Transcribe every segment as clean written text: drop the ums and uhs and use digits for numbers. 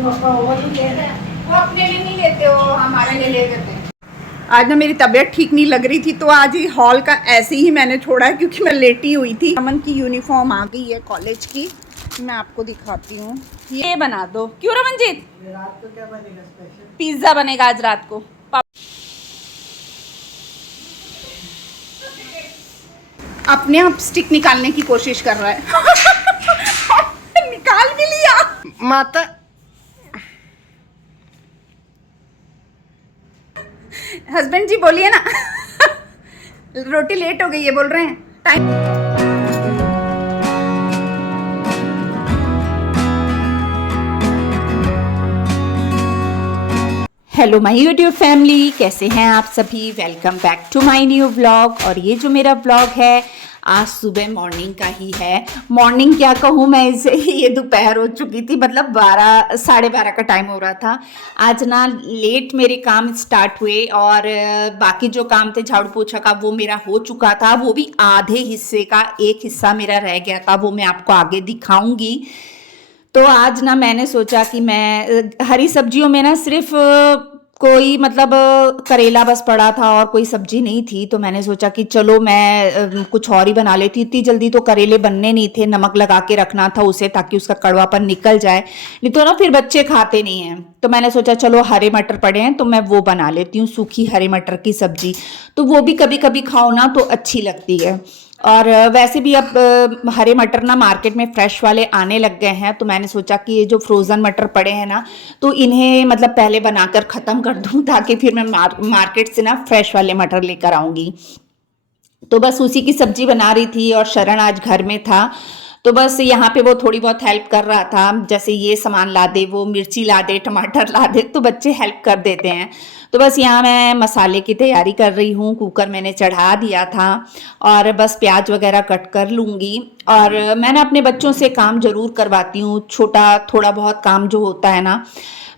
वो अपने लिए नहीं लेते हो, हमारे लिए ले देते हैं। आज ना मेरी तबीयत ठीक नहीं लग रही थी तो आज ही हॉल का ऐसे ही मैंने छोड़ा है क्योंकि मैं लेटी हुई थी। अमन की यूनिफॉर्म आ गई है कॉलेज की, मैं आपको दिखाती हूँ। ये बना दो। क्यों रमनजीत? रात को क्या बनेगा स्पेशल? पिज्ज़ा बनेगा आज रात को। अपने आप स्टिक निकालने की कोशिश कर रहा है। निकाल भी लिया माता। हस्बैंड जी बोलिए ना। रोटी लेट हो गई है बोल रहे हैं। Time hello my YouTube family, कैसे हैं आप सभी? Welcome back to my new vlog. और ये जो मेरा व्लॉग है आज सुबह मॉर्निंग का ही है। मॉर्निंग क्या कहूँ मैं इसे, ये दोपहर हो चुकी थी, मतलब 12 साढ़े 12 का टाइम हो रहा था। आज ना लेट मेरे काम स्टार्ट हुए और बाकी जो काम थे झाड़ू पोछा का वो मेरा हो चुका था, वो भी आधे हिस्से का, एक हिस्सा मेरा रह गया था, वो मैं आपको आगे दिखाऊंगी। तो आज ना मैंने सोचा कि मैं हरी सब्जियों में ना सिर्फ कोई मतलब करेला बस पड़ा था और कोई सब्जी नहीं थी, तो मैंने सोचा कि चलो मैं कुछ और ही बना लेती। इतनी जल्दी तो करेले बनने नहीं थे, नमक लगा के रखना था उसे ताकि उसका कड़वापन निकल जाए, नहीं तो ना फिर बच्चे खाते नहीं हैं। तो मैंने सोचा चलो हरे मटर पड़े हैं तो मैं वो बना लेती हूँ, सूखी हरे मटर की सब्जी। तो वो भी कभी कभी खाओ ना तो अच्छी लगती है। और वैसे भी अब हरे मटर ना मार्केट में फ्रेश वाले आने लग गए हैं, तो मैंने सोचा कि ये जो फ्रोज़न मटर पड़े हैं ना तो इन्हें मतलब पहले बनाकर ख़त्म कर दूं ताकि फिर मैं मार्केट से ना फ्रेश वाले मटर लेकर आऊँगी। तो बस उसी की सब्जी बना रही थी और शरण आज घर में था, तो बस यहाँ पे वो थोड़ी बहुत हेल्प कर रहा था, जैसे ये सामान ला दे, वो मिर्ची ला दे, टमाटर ला दे, तो बच्चे हेल्प कर देते हैं। तो बस यहाँ मैं मसाले की तैयारी कर रही हूँ, कुकर मैंने चढ़ा दिया था और बस प्याज वगैरह कट कर लूँगी। और मैं ना अपने बच्चों से काम ज़रूर करवाती हूँ, छोटा थोड़ा बहुत काम जो होता है ना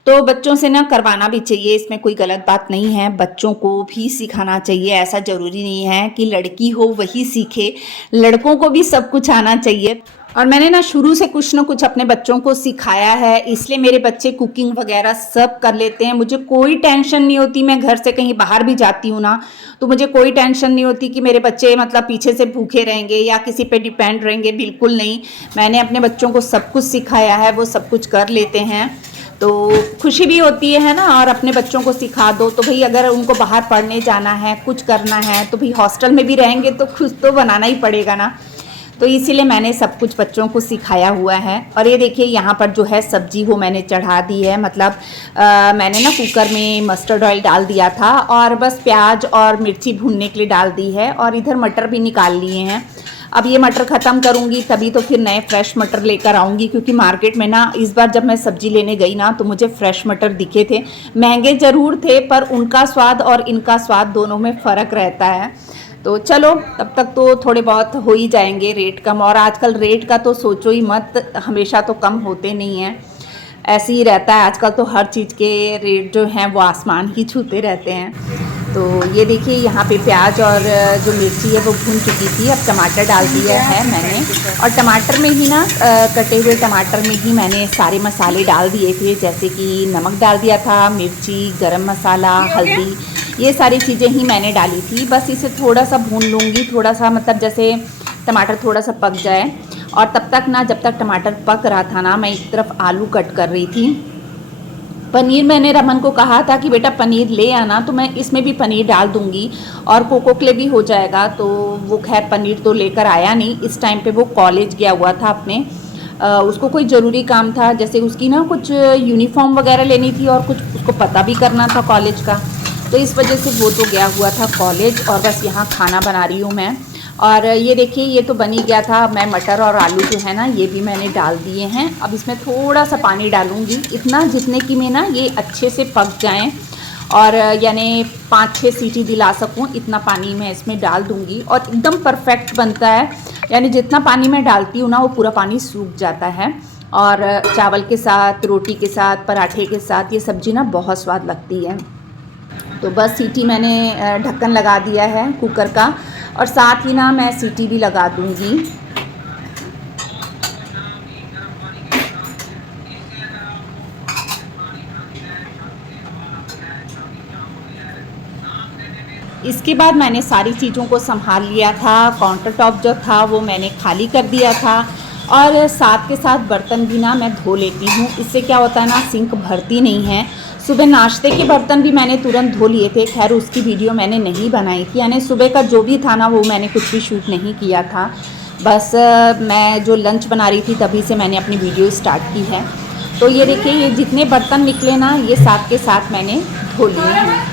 तो बच्चों से ना करवाना भी चाहिए, इसमें कोई गलत बात नहीं है, बच्चों को भी सिखाना चाहिए। ऐसा ज़रूरी नहीं है कि लड़की हो वही सीखे, लड़कों को भी सब कुछ आना चाहिए। और मैंने ना शुरू से कुछ ना कुछ अपने बच्चों को सिखाया है, इसलिए मेरे बच्चे कुकिंग वगैरह सब कर लेते हैं। मुझे कोई टेंशन नहीं होती, मैं घर से कहीं बाहर भी जाती हूँ ना तो मुझे कोई टेंशन नहीं होती कि मेरे बच्चे मतलब पीछे से भूखे रहेंगे या किसी पे डिपेंड रहेंगे, बिल्कुल नहीं। मैंने अपने बच्चों को सब कुछ सिखाया है, वो सब कुछ कर लेते हैं, तो खुशी भी होती है ना। और अपने बच्चों को सिखा दो तो भाई अगर उनको बाहर पढ़ने जाना है, कुछ करना है, तो भाई हॉस्टल में भी रहेंगे तो कुछ तो बनाना ही पड़ेगा ना। तो इसीलिए मैंने सब कुछ बच्चों को सिखाया हुआ है। और ये देखिए यहाँ पर जो है सब्जी वो मैंने चढ़ा दी है, मतलब मैंने ना कुकर में मस्टर्ड ऑयल डाल दिया था और बस प्याज और मिर्ची भूनने के लिए डाल दी है, और इधर मटर भी निकाल लिए हैं। अब ये मटर ख़त्म करूँगी तभी तो फिर नए फ्रेश मटर लेकर आऊँगी, क्योंकि मार्केट में ना इस बार जब मैं सब्ज़ी लेने गई ना तो मुझे फ्रेश मटर दिखे थे। महंगे ज़रूर थे पर उनका स्वाद और इनका स्वाद दोनों में फ़र्क रहता है। तो चलो तब तक तो थोड़े बहुत हो ही जाएंगे, रेट कम, और आजकल रेट का तो सोचो ही मत, हमेशा तो कम होते नहीं हैं, ऐसे ही रहता है। आजकल तो हर चीज़ के रेट जो हैं वो आसमान ही छूते रहते हैं। तो ये देखिए यहाँ पे प्याज और जो मिर्ची है वो भून चुकी थी, अब टमाटर डाल दिया है मैंने, और टमाटर में ही ना कटे हुए टमाटर में ही मैंने सारे मसाले डाल दिए थे, जैसे कि नमक डाल दिया था, मिर्ची, गरम मसाला, हल्दी, ये सारी चीज़ें ही मैंने डाली थी। बस इसे थोड़ा सा भून लूँगी, थोड़ा सा मतलब जैसे टमाटर थोड़ा सा पक जाए। और तब तक ना जब तक टमाटर पक रहा था ना मैं एक तरफ आलू कट कर रही थी। पनीर मैंने रमन को कहा था कि बेटा पनीर ले आना, तो मैं इसमें भी पनीर डाल दूंगी और कोको के लिए भी हो जाएगा। तो वो खैर पनीर तो लेकर आया नहीं, इस टाइम पे वो कॉलेज गया हुआ था अपने, उसको कोई ज़रूरी काम था, जैसे उसकी ना कुछ यूनिफॉर्म वगैरह लेनी थी और कुछ उसको पता भी करना था कॉलेज का, तो इस वजह से वो तो गया हुआ था कॉलेज। और बस यहाँ खाना बना रही हूँ मैं। और ये देखिए ये तो बन ही गया था, मैं मटर और आलू जो है ना ये भी मैंने डाल दिए हैं। अब इसमें थोड़ा सा पानी डालूंगी, इतना जितने कि मैं ना ये अच्छे से पक जाएं और यानी 5-6 सीटी दिला सकूं, इतना पानी मैं इसमें डाल दूंगी और एकदम परफेक्ट बनता है। यानी जितना पानी मैं डालती हूँ ना वो पूरा पानी सूख जाता है, और चावल के साथ, रोटी के साथ, पराठे के साथ ये सब्ज़ी ना बहुत स्वाद लगती है। तो बस सीटी मैंने ढक्कन लगा दिया है कुकर का, और साथ ही ना मैं सीटी भी लगा दूंगी। इसके बाद मैंने सारी चीज़ों को संभाल लिया था। काउंटर टॉप जो था वो मैंने खाली कर दिया था और साथ के साथ बर्तन भी ना मैं धो लेती हूँ। इससे क्या होता है ना, सिंक भरती नहीं है। सुबह नाश्ते के बर्तन भी मैंने तुरंत धो लिए थे, खैर उसकी वीडियो मैंने नहीं बनाई थी, यानी सुबह का जो भी था ना वो मैंने कुछ भी शूट नहीं किया था। बस मैं जो लंच बना रही थी तभी से मैंने अपनी वीडियो स्टार्ट की है। तो ये देखिए, ये जितने बर्तन निकले ना ये साथ के साथ मैंने धो लिए हैं।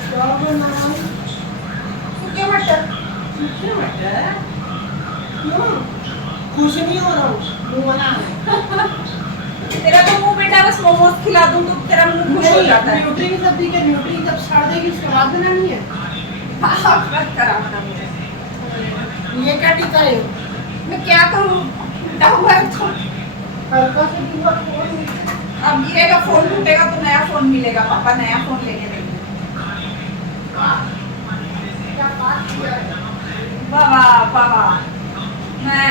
खुश नहीं हो रहा हूँ, मुँह बना तेरा तो मुंह बेटा, बस मोमोज खिला दूं तो तेरा मुंह खुश हो जाता है। न्यूट्री की सब्जी के न्यूट्री जब छाड़ देगी उसके बाद बनानी है। मत करा बता मुझे। ये क्या टीका है? मैं क्या करूं, उल्टा हुआ है तो हल्का से भी बहुत फोन अब गिरेगा, फोन टूटेगा तो नया फोन मिलेगा, पापा नया फोन लेके देंगे। क्या बात किया है? बाबा मैं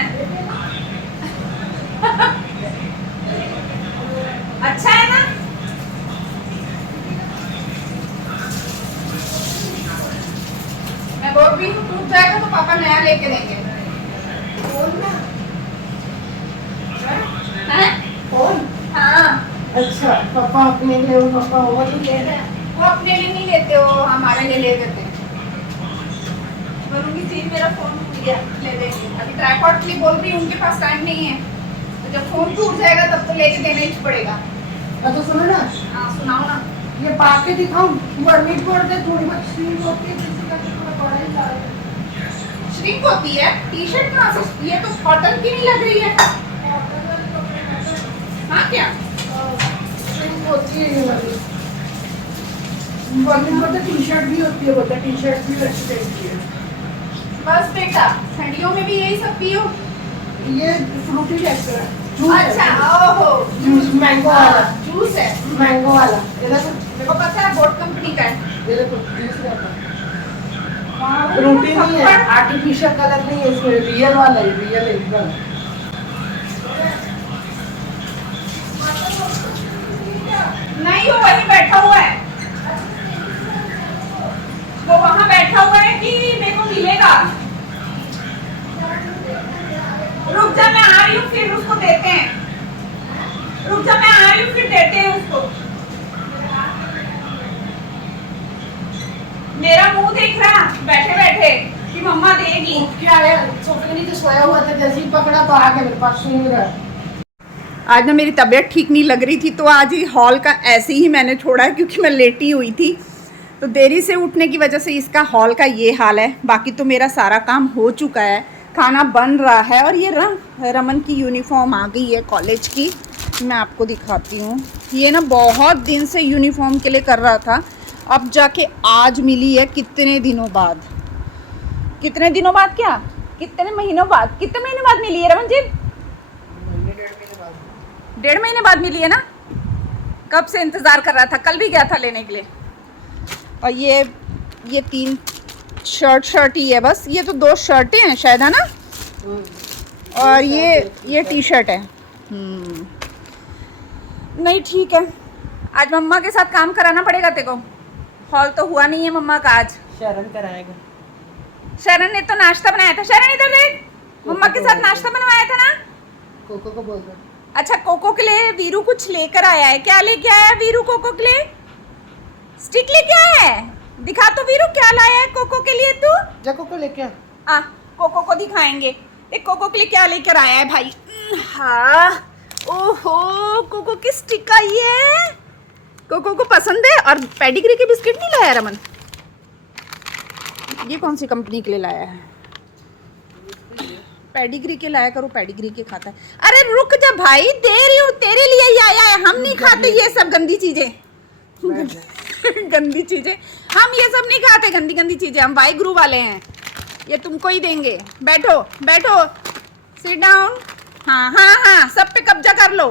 अच्छा है ना। मैं बोल रही हूँ टूट जाएगा तो पापा नया लेके देंगे। फोन ना? हैं? फोन? हाँ, अच्छा, पापा अपने लिए वो पापा वो नहीं ले रहे हैं। वो अपने लिए नहीं लेते, वो हमारे लिए ले देते हैं। बोलूंगी जी मेरा फोन टूट गया, ले देंगे। अभी ट्राइपॉड के लिए बोल रही हूँ, उनके पास टाइम नहीं है, तो जब फोन टूट जाएगा तब तो लेके देना ही पड़ेगा। अच्छा सुनो ना, हाँ सुनाओ ना। ये पाक के दिखाऊं, वर्मिट बोर्ड पे थोड़ी बहुत स्क्रीन होती है, किसी का तो थोड़ा बड़ा ही जा रहा है। श्रिंक होती है टी-शर्ट कहाँ से, ये तो कॉटन की नहीं लग रही है। हाँ क्या स्क्रीन होती है ये वाली। वर्मिट बोर्ड टी-शर्ट भी होती है, बोलते टी-शर्ट भी अच्छी रहती है। बस बेटा, ठंडियों में भी यही सब पियो। ये फ्रूटी जैसा है। अच्छा, ओहो जूस मैंगो वाला, जूस है। मैंगो वाला। ये देखो, मेरे को पता है बोट कंपनी का है। ये देखो जूस रहता है। फ्रूटी नहीं है, आर्टिफिशियल कलर नहीं है इसमें, रियल वाला है, रियल एकदम। नहीं, वो वहीं बैठा हुआ है, वो वहाँ बैठा हुआ है कि मेरे को मिलेगा। रुक जा, मैं आ रही हूँ, फिर उसको देते हैं। रुक जा, मैं आ रही हूँ, फिर देते हैं उसको। मेरा मुंह देख रहा बैठे बैठे कि मम्मा देगी। क्या है, सोफे के नीचे सोया हुआ था, जैसे ही पकड़ा तो आ गया मेरे पास, सूंघ रहा है। आज ना मेरी तबीयत ठीक नहीं लग रही थी, तो आज ही हॉल का ऐसे ही मैंने छोड़ा, क्योंकि मैं लेटी हुई थी, तो देरी से उठने की वजह से इसका हॉल का ये हाल है। बाकी तो मेरा सारा काम हो चुका है, खाना बन रहा है। और ये रमन की यूनिफॉर्म आ गई है कॉलेज की, मैं आपको दिखाती हूँ। ये ना बहुत दिन से यूनिफॉर्म के लिए कर रहा था, अब जाके आज मिली है। कितने दिनों बाद, कितने दिनों बाद, क्या कितने महीनों बाद, कितने महीने बाद मिली है रमन जी? 1.5 महीने बाद मिली है ना। कब से इंतज़ार कर रहा था, कल भी गया था लेने के लिए। और ये 3 शर्ट ही है बस, ये तो 2 शर्टें हैं शायद, है ना। और ये टी शर्ट है। नहीं ठीक है, आज मम्मा के साथ काम कराना पड़ेगा तेरे को। हॉल तो हुआ नहीं है मम्मा का आज। शरण कराएगा। शरण ने तो नाश्ता बनाया था। शरण इधर देख, मम्मा के साथ नाश्ता बनवाया था ना। कोको को बोल दो। अच्छा, कोको के लिए वीरू कुछ लेकर आया है। क्या लेके आया है वीरू कोको के लिए? स्टिक लेके आया है। दिखा तो वीरू, क्या लाया है कोको के लिए तू? जा कोको लेके आ। कोको को दिखाएंगे। देख कोको के लिए क्या लेकर आया है भाई। हाँ, ओहो, कोको की स्टिक आई है। कोको को पसंद है। और पेडिग्री के बिस्किट नहीं लाया रमन? ये कौन सी कंपनी के लिए लाया है? पेडिग्री के लाया करो, पेडिग्री के खाता है। अरे रुक जा भाई, दे रही हूँ, तेरे लिए ही आया है। हम नहीं खाते ये सब गंदी चीजें। गंदी चीजें हम ये सब नहीं खाते, गंदी गंदी चीजें। हम वाई गुरु वाले हैं, ये तुमको ही देंगे। बैठो बैठो, सिट डाउन। हाँ हाँ हाँ, सब पे कब्जा कर लो,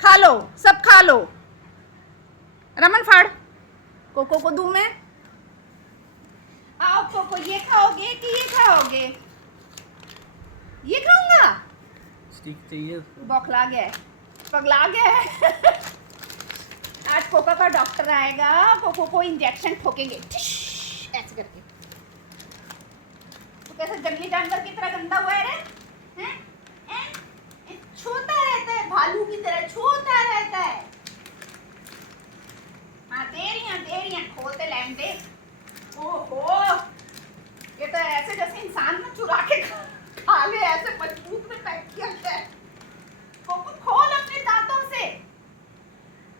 खा लो, सब खा लो। रमन फाड़, कोको को दूं मैं? आओ कोको, ये खाओगे कि ये खाओगे? ये खाऊंगा। स्टिक चाहिए। बौखला गया है, पगला गया है। आज कोको का डॉक्टर आएगा, कोको को इंजेक्शन ठोकेंगे ऐसे करके। कैसे जंगली जानवर की तरह गंदा हुआ है रे? हैं? छूता रहता है, भालू की तरह छूता रहता है। हाँ दे रही हैं, खोलते लैंड दे। ओहो, ये तो ऐसे जैसे इंसान ना चुरा के खा ले, ऐसे मजबूत में पैक किया है। कोको खोल अपने दांतों से,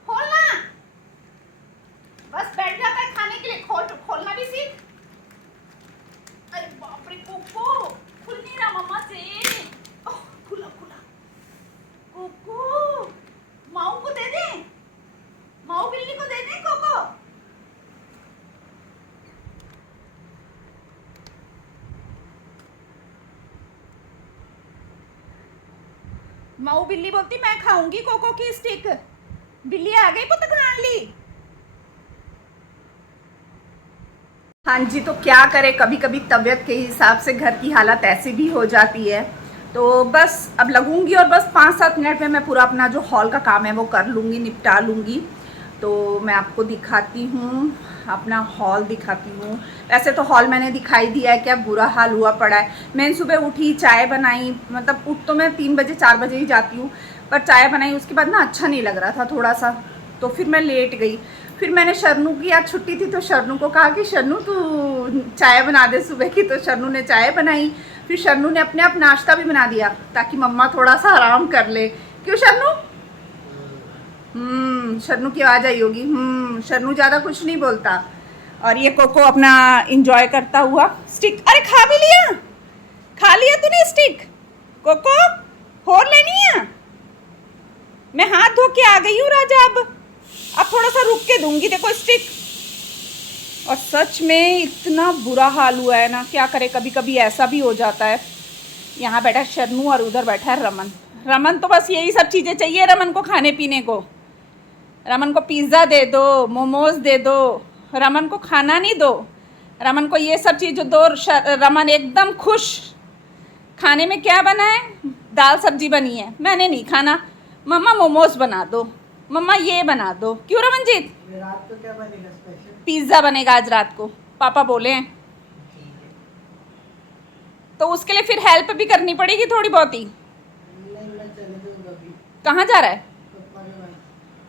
खोलना। बस बैठ जाता है खाने के लिए, खोलना भी सीख। अरे बाप रे कोको, खुल नहीं रहा मम्मा से। ओह, खुला कोको, माऊ को दे दे, माऊ बिल्ली को दे दे कोको। माऊ बिल्ली बोलती मैं खाऊंगी कोको की स्टिक। बिल्ली आ गई पुत खान ली। हाँ जी, तो क्या करे, कभी कभी तबीयत के हिसाब से घर की हालत ऐसी भी हो जाती है। तो बस अब लगूंगी और बस 5-7 मिनट में मैं पूरा अपना जो हॉल का काम है वो कर लूँगी, निपटा लूँगी। तो मैं आपको दिखाती हूँ, अपना हॉल दिखाती हूँ। वैसे तो हॉल मैंने दिखाई दिया है, क्या बुरा हाल हुआ पड़ा है। मैं सुबह उठी, चाय बनाई, मतलब उठ तो मैं 3 बजे 4 बजे ही जाती हूँ, पर चाय बनाई, उसके बाद ना अच्छा नहीं लग रहा था थोड़ा सा, तो फिर मैं लेट गई। फिर मैंने शरणू की आज छुट्टी थी तो शरणू को कहा कि शरणू तू चाय बना दे सुबह की, तो शरणू ने चाय बनाई। फिर शरणू ने अपने आप नाश्ता भी बना दिया ताकि मम्मा थोड़ा सा आराम कर ले। क्यों शरणू? शरणू की आवाज आई होगी। शरणू ज़्यादा कुछ नहीं बोलता। और ये कोको अपना इंजॉय करता हुआ स्टिक, अरे खा भी लिया, खा लिया तूने स्टिक? कोको और लेनी है? मैं हाथ धो के आ गई हूँ राजा, अब थोड़ा सा रुक के दूंगी, देखो स्टिक। और सच में इतना बुरा हाल हुआ है ना, क्या करे, कभी कभी ऐसा भी हो जाता है। यहाँ बैठा शरणू और उधर बैठा है रमन। रमन तो बस यही सब चीज़ें चाहिए रमन को खाने पीने को। रमन को पिज़्ज़ा दे दो, मोमोज दे दो, रमन को खाना नहीं दो। रमन को ये सब चीज़ दो, रमन एकदम खुश। खाने में क्या बना है? दाल सब्जी बनी है, मैंने नहीं खाना। मम्मा मोमोज बना दो, मम्मा ये बना दो। क्यों रमनजीत? रात को क्या बनेगा स्पेशल? पिज़्ज़ा बनेगा आज रात को, पापा बोले हैं। तो उसके लिए फिर हेल्प भी करनी पड़ेगी थोड़ी बहुत ही। नहीं, मैं चले जाऊंगा अभी। कहाँ जा रहा है? पापा के पास।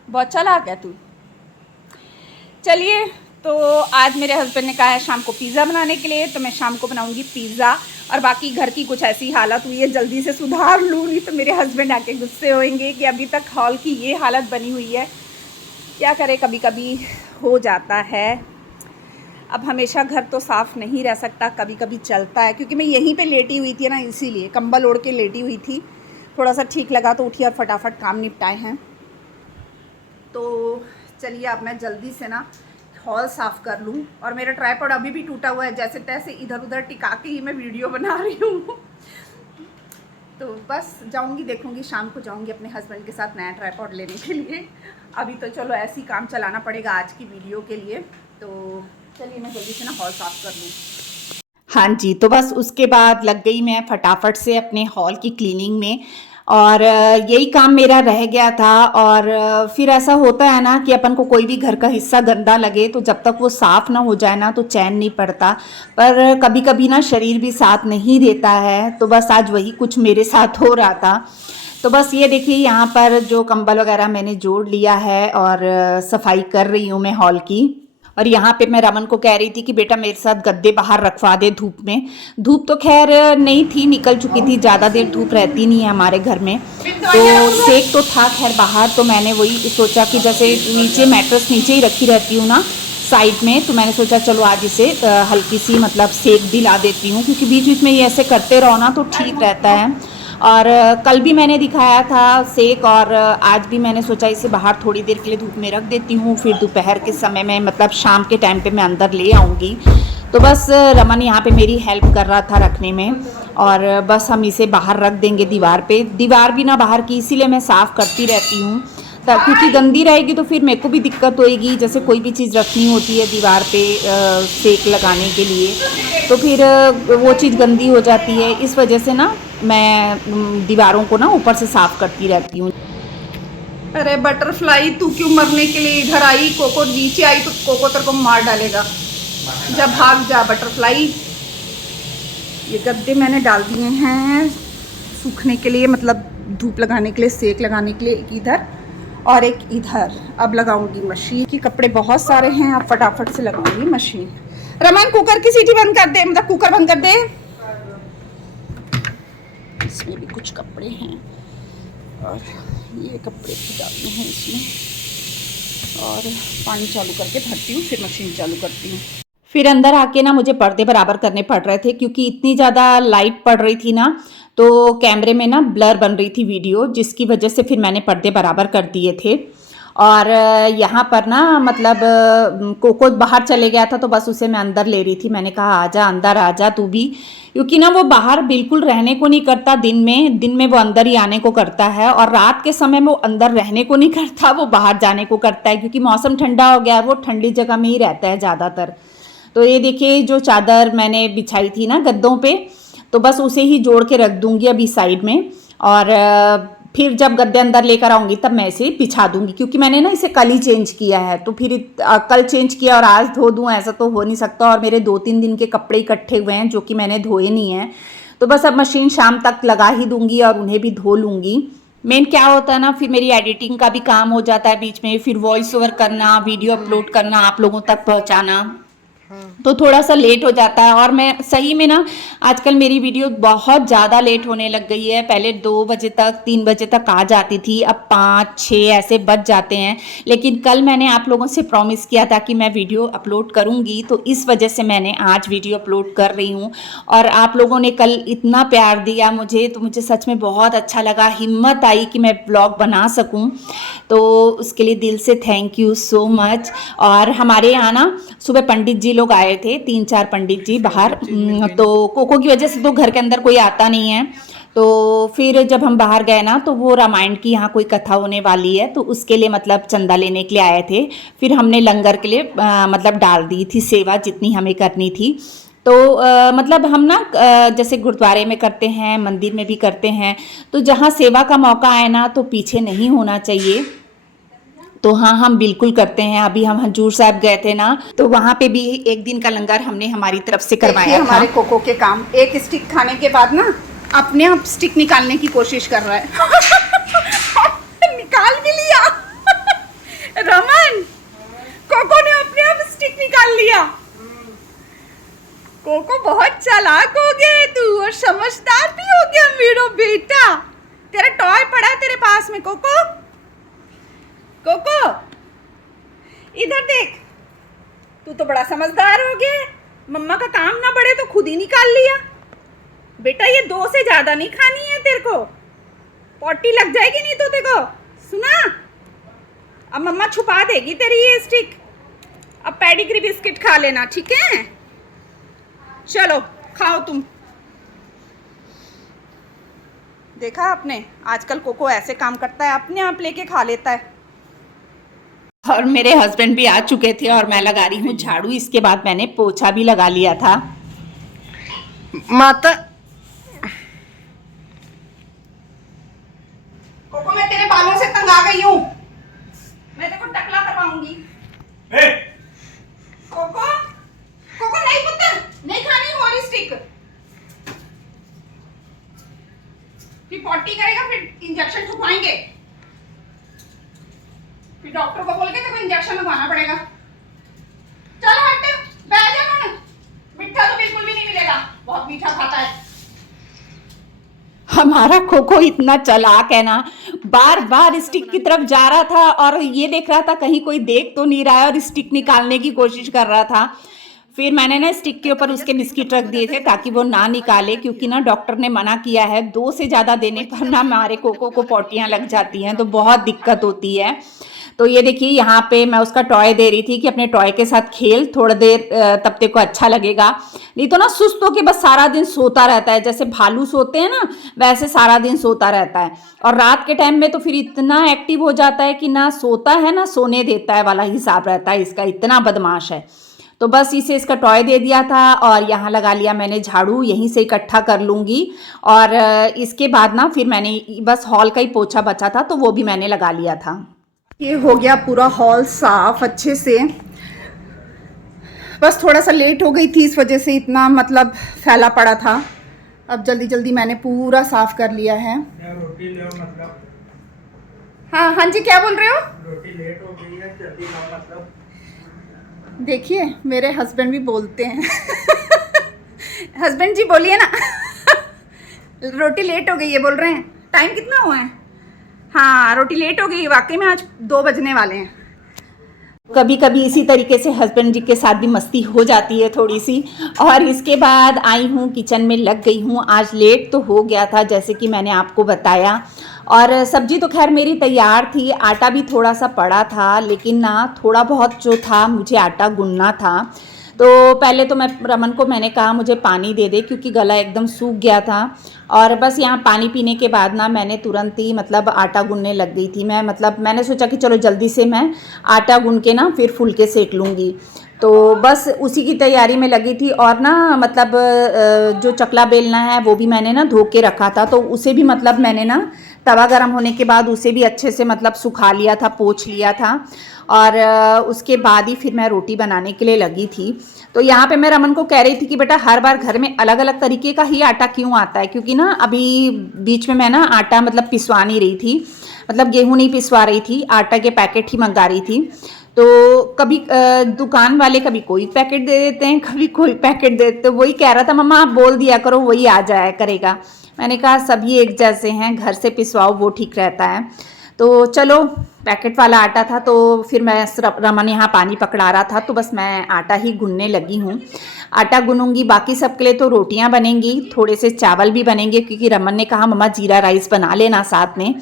बहुत चालाक है तू। चलिए, तो आज मेरे हस्बैंड ने कहा है शाम को पिज़्ज़ा बनाने के लिए, तो मैं शाम को बनाऊंगी पिज़्ज़ा। और बाकी घर की कुछ ऐसी हालत हुई है, जल्दी से सुधार लूँ, नहीं तो मेरे हस्बैंड आके गुस्से होंगे कि अभी तक हॉल की ये हालत बनी हुई है। क्या करे, कभी कभी हो जाता है। अब हमेशा घर तो साफ़ नहीं रह सकता, कभी कभी चलता है। क्योंकि मैं यहीं पे लेटी हुई थी ना, इसीलिए कंबल ओढ़ के लेटी हुई थी। थोड़ा सा ठीक लगा तो उठी और फटाफट काम निपटाए हैं। तो चलिए, अब मैं जल्दी से ना हॉल साफ़ कर लूँ। और मेरा ट्राइपॉड अभी भी टूटा हुआ है, जैसे तैसे इधर उधर टिका के ही मैं वीडियो बना रही हूँ। तो बस जाऊँगी, देखूँगी, शाम को जाऊँगी अपने हस्बैंड के साथ नया ट्राइपॉड लेने के लिए। अभी तो चलो ऐसे ही काम चलाना पड़ेगा आज की वीडियो के लिए। तो चलिए, मैं जल्दी से ना हॉल साफ़ कर लूँ। हाँ जी, तो बस उसके बाद लग गई मैं फटाफट से अपने हॉल की क्लीनिंग में। और यही काम मेरा रह गया था। और फिर ऐसा होता है ना कि अपन को कोई भी घर का हिस्सा गंदा लगे तो जब तक वो साफ़ ना हो जाए ना तो चैन नहीं पड़ता। पर कभी कभी ना शरीर भी साथ नहीं देता है, तो बस आज वही कुछ मेरे साथ हो रहा था। तो बस ये देखिए, यहाँ पर जो कंबल वगैरह मैंने जोड़ लिया है और सफाई कर रही हूँ मैं हॉल की। और यहाँ पे मैं रमन को कह रही थी कि बेटा मेरे साथ गद्दे बाहर रखवा दे धूप में। धूप तो खैर नहीं थी, निकल चुकी थी, ज़्यादा देर धूप रहती नहीं है हमारे घर में, तो सेक तो था खैर बाहर। तो मैंने वही सोचा कि जैसे नीचे मैट्रेस नीचे ही रखी रहती हूँ ना साइड में, तो मैंने सोचा चलो आज इसे हल्की सी मतलब सेक दिला देती हूँ, क्योंकि बीच बीच में ये ऐसे करते रहो ना तो ठीक रहता है। और कल भी मैंने दिखाया था सेक, और आज भी मैंने सोचा इसे बाहर थोड़ी देर के लिए धूप में रख देती हूँ, फिर दोपहर के समय में मतलब शाम के टाइम पे मैं अंदर ले आऊँगी। तो बस रमन यहाँ पे मेरी हेल्प कर रहा था रखने में, और बस हम इसे बाहर रख देंगे दीवार पे। दीवार भी ना बाहर की, इसीलिए मैं साफ़ करती रहती हूँ, क्योंकि गंदी रहेगी तो फिर मेरे को भी दिक्कत होएगी। जैसे कोई भी चीज़ रखनी होती है दीवार पे सेक लगाने के लिए, तो फिर वो चीज़ गंदी हो जाती है। इस वजह से ना मैं दीवारों को ना ऊपर से साफ़ करती रहती हूँ। अरे बटरफ्लाई, तू क्यों मरने के लिए इधर आई? कोको नीचे आई तो कोको तेरे को मार डालेगा। जब भाग जा बटरफ्लाई। ये गद्दे मैंने डाल दिए हैं सूखने के लिए, मतलब धूप लगाने के लिए, सेक लगाने के लिए, एक इधर और एक इधर। अब लगाऊंगी मशीन की, कपड़े बहुत सारे हैं, अब फटाफट से लगाऊंगी मशीन। रमन कुकर की सीटी बंद कर दे, मतलब कुकर बंद कर दे। इसमें भी कुछ कपड़े हैं और ये कपड़े भी डालने हैं इसमें, और पानी चालू करके भरती हूँ, फिर मशीन चालू करती हूँ। फिर अंदर आके ना मुझे पर्दे बराबर करने पड़ रहे थे क्योंकि इतनी ज़्यादा लाइट पड़ रही थी ना, तो कैमरे में ना ब्लर बन रही थी वीडियो, जिसकी वजह से फिर मैंने पर्दे बराबर कर दिए थे। और यहाँ पर ना मतलब कोको बाहर चले गया था तो बस उसे मैं अंदर ले रही थी। मैंने कहा आजा अंदर आजा तू भी, क्योंकि ना वो बाहर बिल्कुल रहने को नहीं करता। दिन में वो अंदर ही आने को करता है, और रात के समय में वो अंदर रहने को नहीं करता, वो बाहर जाने को करता है क्योंकि मौसम ठंडा हो गया है, वो ठंडी जगह में ही रहता है ज़्यादातर। तो ये देखिए जो चादर मैंने बिछाई थी ना गद्दों पे, तो बस उसे ही जोड़ के रख दूंगी अभी साइड में, और फिर जब गद्दे अंदर लेकर आऊँगी तब मैं इसे बिछा दूंगी, क्योंकि मैंने ना इसे कल ही चेंज किया है। तो फिर कल चेंज किया और आज धो दूँ, ऐसा तो हो नहीं सकता। और मेरे 2-3 दिन के कपड़े इकट्ठे हुए हैं जो कि मैंने धोए नहीं हैं, तो बस अब मशीन शाम तक लगा ही दूंगी और उन्हें भी धो लूँगी। मेन क्या होता है ना, फिर मेरी एडिटिंग का भी काम हो जाता है बीच में, फिर वॉइस ओवर करना, वीडियो अपलोड करना, आप लोगों तक पहुँचाना, तो थोड़ा सा लेट हो जाता है। और मैं सही में ना आजकल मेरी वीडियो बहुत ज़्यादा लेट होने लग गई है। पहले 2 बजे तक 3 बजे तक आ जाती थी, अब 5-6 ऐसे बज जाते हैं। लेकिन कल मैंने आप लोगों से प्रॉमिस किया था कि मैं वीडियो अपलोड करूंगी, तो इस वजह से मैंने आज वीडियो अपलोड कर रही हूं। और आप लोगों ने कल इतना प्यार दिया मुझे, तो मुझे सच में बहुत अच्छा लगा, हिम्मत आई कि मैं ब्लॉग बना सकूँ, तो उसके लिए दिल से थैंक यू सो मच। और हमारे यहाँ ना सुबह पंडित जी लोग आए थे, 3-4 पंडित जी बाहर, तो कोको की वजह से तो घर के अंदर कोई आता नहीं है। तो फिर जब हम बाहर गए ना, तो वो रामायण की यहाँ कोई कथा होने वाली है, तो उसके लिए मतलब चंदा लेने के लिए आए थे। फिर हमने लंगर के लिए मतलब डाल दी थी सेवा जितनी हमें करनी थी। तो मतलब हम ना जैसे गुरुद्वारे में करते हैं, मंदिर में भी करते हैं, तो जहाँ सेवा का मौका आए ना तो पीछे नहीं होना चाहिए। तो हाँ, हम बिल्कुल करते हैं। अभी हम हजूर साहब गए थे ना, तो वहाँ पे भी एक दिन का लंगर हमने हमारी तरफ से करवाया था। हमारे कोको के काम, एक स्टिक खाने के बाद ना अपने आप स्टिक निकालने की कोशिश कर रहा है। निकाल भी लिया। रमन, कोको ने अपने आप स्टिक निकाल लिया। कोको बहुत चालाक हो गया है तू, और समझदार भी हो गया मेरा बेटा। तेरा टॉय पड़ा है तेरे पास में कोको। कोको इधर देख, तू तो बड़ा समझदार हो गया। मम्मा का काम ना बढ़े तो खुद ही निकाल लिया। बेटा ये 2 से ज्यादा नहीं खानी है तेरे को, पॉटी लग जाएगी नहीं तो देखो, सुना? अब मम्मा छुपा देगी तेरी ये स्टिक। अब पेडिग्री बिस्किट खा लेना, ठीक है? चलो खाओ तुम। देखा आपने, आजकल कोको ऐसे काम करता है, अपने आप लेके खा लेता है। और मेरे हस्बैंड भी आ चुके थे और मैं लगा रही हूँ झाड़ू। इसके बाद मैंने पोछा भी लगा लिया था। माता कोको मैं तेरे बालों से तंग आ गई हूँ, मैं तेरे को टकला करवाऊंगी। कोको कोको नहीं पुत्र, नहीं खानी और स्टिक। फिर पॉटी करेगा, फिर इंजेक्शन छुपाएंगे, फिर डॉक्टर को बोल के तेरे को इंजेक्शन लगवाना पड़ेगा। चल हट, बैठ जा मन। मीठा तो बिल्कुल भी नहीं मिलेगा, बहुत मीठा खाता है। हमारा कोको इतना चालाक है ना, बार बार स्टिक की तरफ जा रहा था और ये देख रहा था कहीं कोई देख तो नहीं रहा है, और स्टिक निकालने की कोशिश कर रहा था। फिर मैंने ना स्टिक के ऊपर उसके बिस्किट रख दिए थे ताकि वो ना निकाले, क्योंकि ना डॉक्टर ने मना किया है 2 से ज़्यादा देने पर ना हमारे कोको को पॉटियाँ लग जाती हैं, तो बहुत दिक्कत होती है। तो ये देखिए यहाँ पे मैं उसका टॉय दे रही थी कि अपने टॉय के साथ खेल थोड़ा देर, तब तेरे को अच्छा लगेगा। नहीं तो ना सुस्त होके बस सारा दिन सोता रहता है, जैसे भालू सोते हैं ना वैसे सारा दिन सोता रहता है। और रात के टाइम में तो फिर इतना एक्टिव हो जाता है कि ना सोता है ना सोने देता है वाला हिसाब रहता है इसका, इतना बदमाश है। तो बस इसे इसका टॉय दे दिया था और यहाँ लगा लिया मैंने झाड़ू, यहीं से इकट्ठा कर लूँगी। और इसके बाद ना फिर मैंने बस हॉल का ही पोछा बचा था तो वो भी मैंने लगा लिया था। ये हो गया पूरा हॉल साफ अच्छे से। बस थोड़ा सा लेट हो गई थी, इस वजह से इतना मतलब फैला पड़ा था। अब जल्दी जल्दी मैंने पूरा साफ कर लिया है। रोटी ले मतलब, हाँ हाँ जी, क्या बोल रहे हो? रोटी लेट हो गई है, जल्दी लो मतलब। देखिए मेरे हस्बैंड भी बोलते हैं हस्बैंड जी बोलिए ना रोटी लेट हो गई है बोल रहे हैं। टाइम कितना हुआ है? हाँ रोटी लेट हो गई, वाकई में आज 2 बजने वाले हैं। कभी कभी इसी तरीके से हस्बैंड जी के साथ भी मस्ती हो जाती है थोड़ी सी। और इसके बाद आई हूँ किचन में, लग गई हूँ। आज लेट तो हो गया था जैसे कि मैंने आपको बताया, और सब्जी तो खैर मेरी तैयार थी, आटा भी थोड़ा सा पड़ा था, लेकिन ना थोड़ा बहुत जो था मुझे आटा गूंदना था। तो पहले तो मैं रमन को मैंने कहा मुझे पानी दे दे, क्योंकि गला एकदम सूख गया था। और बस यहाँ पानी पीने के बाद ना मैंने तुरंत ही मतलब आटा गूंदने लग गई थी। मैं मतलब मैंने सोचा कि चलो जल्दी से मैं आटा गूंद के ना फिर फुलके सेक लूँगी। तो बस उसी की तैयारी में लगी थी। और ना मतलब जो चकला बेलना है वो भी मैंने ना धो के रखा था, तो उसे भी मतलब मैंने ना तवा गरम होने के बाद उसे भी अच्छे से मतलब सुखा लिया था, पोंछ लिया था। और उसके बाद ही फिर मैं रोटी बनाने के लिए लगी थी। तो यहाँ पे मैं रमन को कह रही थी कि बेटा हर बार घर में अलग अलग तरीके का ही आटा क्यों आता है, क्योंकि ना अभी बीच में मैं ना आटा मतलब पिसवा नहीं रही थी, मतलब गेहूँ नहीं पिसवा रही थी, आटा के पैकेट ही मंगा रही थी। तो कभी दुकान वाले कभी कोई पैकेट दे देते हैं, कभी कोई पैकेट दे देते। वही कह रहा था मम्मा आप बोल दिया करो वही आ जाया करेगा। मैंने कहा सभी एक जैसे हैं, घर से पिसवाओ वो ठीक रहता है। तो चलो पैकेट वाला आटा था, तो फिर मैं रमन यहाँ पानी पकड़ा रहा था, तो बस मैं आटा ही गूंदने लगी हूँ। आटा गूंदूंगी, बाकी सबके लिए तो रोटियाँ बनेंगी, थोड़े से चावल भी बनेंगे, क्योंकि रमन ने कहा मम्मा जीरा राइस बना लेना साथ में।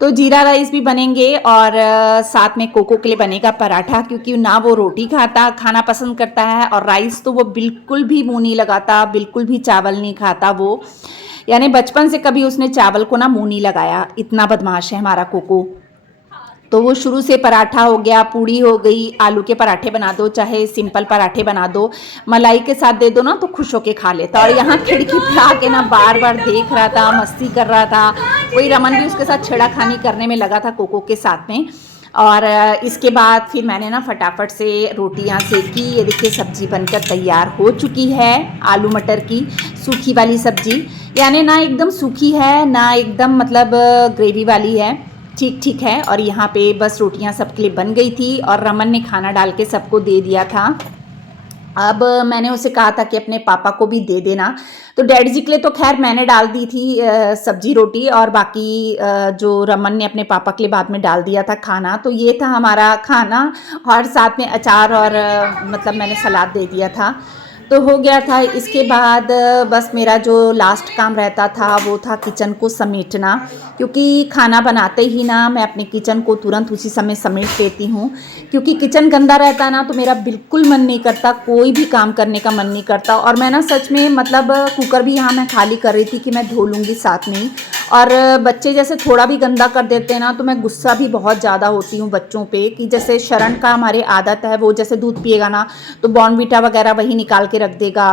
तो जीरा राइस भी बनेंगे, और साथ में कोको के लिए बनेगा पराठा, क्योंकि ना वो रोटी खाना पसंद करता है, और राइस तो वो बिल्कुल भी मुँह नहीं लगाता, बिल्कुल भी चावल नहीं खाता वो। यानी बचपन से कभी उसने चावल को ना मुँह नहीं लगाया, इतना बदमाश है हमारा कोको। तो वो शुरू से पराठा हो गया, पूड़ी हो गई, आलू के पराठे बना दो, चाहे सिंपल पराठे बना दो, मलाई के साथ दे दो ना तो खुश होके खा लेता। और यहाँ खिड़की पे आके ना बार बार देख रहा था, मस्ती कर रहा था। वही रमन भी उसके साथ छेड़ाखानी करने में लगा था कोको के साथ में। और इसके बाद फिर मैंने ना फटाफट से रोटियां सेकी। ये देखिए सब्जी बनकर तैयार हो चुकी है, आलू मटर की सूखी वाली सब्जी, यानी ना एकदम सूखी है ना एकदम मतलब ग्रेवी वाली है, ठीक ठीक है। और यहाँ पे बस रोटियाँ सबके लिए बन गई थी, और रमन ने खाना डाल के सबको दे दिया था। अब मैंने उसे कहा था कि अपने पापा को भी दे देना, तो डैडी जी के लिए तो खैर मैंने डाल दी थी सब्जी रोटी, और बाकी जो रमन ने अपने पापा के लिए बाद में डाल दिया था खाना। तो ये था हमारा खाना, और साथ में अचार और मतलब मैंने सलाद दे दिया था, तो हो गया था। इसके बाद बस मेरा जो लास्ट काम रहता था वो था किचन को समेटना, क्योंकि खाना बनाते ही ना मैं अपने किचन को तुरंत उसी समय समेट लेती हूँ, क्योंकि किचन गंदा रहता है ना तो मेरा बिल्कुल मन नहीं करता, कोई भी काम करने का मन नहीं करता। और मैं ना सच में मतलब कुकर भी यहाँ मैं खाली कर रही थी कि मैं धो लूँगी साथ में ही। और बच्चे जैसे थोड़ा भी गंदा कर देते हैं ना तो मैं गुस्सा भी बहुत ज़्यादा होती हूँ बच्चों पे, कि जैसे शरण का हमारे आदत है, वो जैसे दूध पिएगा ना तो बॉर्नवीटा वगैरह वही निकाल के रख देगा,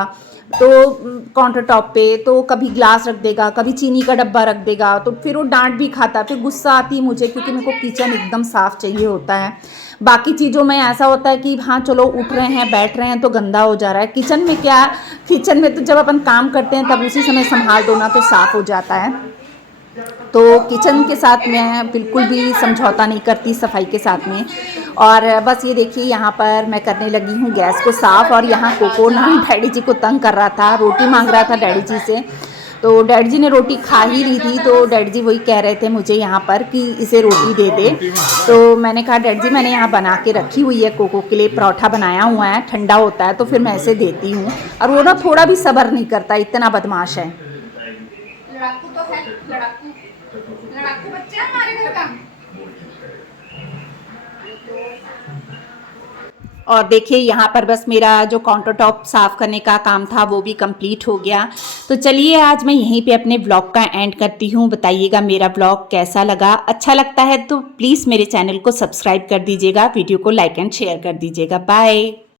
तो काउंटर टॉप पे, तो कभी ग्लास रख देगा, कभी चीनी का डब्बा रख देगा, तो फिर वो डांट भी खाता है। फिर गुस्सा आती है मुझे, क्योंकि मेरे को किचन एकदम साफ़ चाहिए होता है। बाकी चीज़ों में ऐसा होता है कि हाँ चलो उठ रहे हैं बैठ रहे हैं तो गंदा हो जा रहा है, किचन में क्या, किचन में तो जब अपन काम करते हैं तब उसी समय संभाल दो ना तो साफ़ हो जाता है। तो किचन के साथ मैं बिल्कुल भी समझौता नहीं करती सफाई के साथ में। और बस ये देखिए यहाँ पर मैं करने लगी हूँ गैस को साफ़, और यहाँ कोको ना डैडी जी को तंग कर रहा था, रोटी मांग रहा था डैडी जी से। तो डैडी जी ने रोटी खा ही ली थी, तो डैडी जी वही कह रहे थे मुझे यहाँ पर कि इसे रोटी दे दे। तो मैंने कहा डैडी जी मैंने यहाँ बना के रखी हुई है, कोको के लिए पराठा बनाया हुआ है, ठंडा होता है तो फिर मैं इसे देती हूँ। और वो ना थोड़ा भी सब्र नहीं करता, इतना बदमाश है। लड़ाकू तो है, लड़ाकू बच्चा है हमारे घर का। और देखिए यहाँ पर बस मेरा जो काउंटर टॉप साफ़ करने का काम था वो भी कंप्लीट हो गया। तो चलिए आज मैं यहीं पे अपने ब्लॉग का एंड करती हूँ। बताइएगा मेरा ब्लॉग कैसा लगा, अच्छा लगता है तो प्लीज़ मेरे चैनल को सब्सक्राइब कर दीजिएगा, वीडियो को लाइक एंड शेयर कर दीजिएगा। बाय।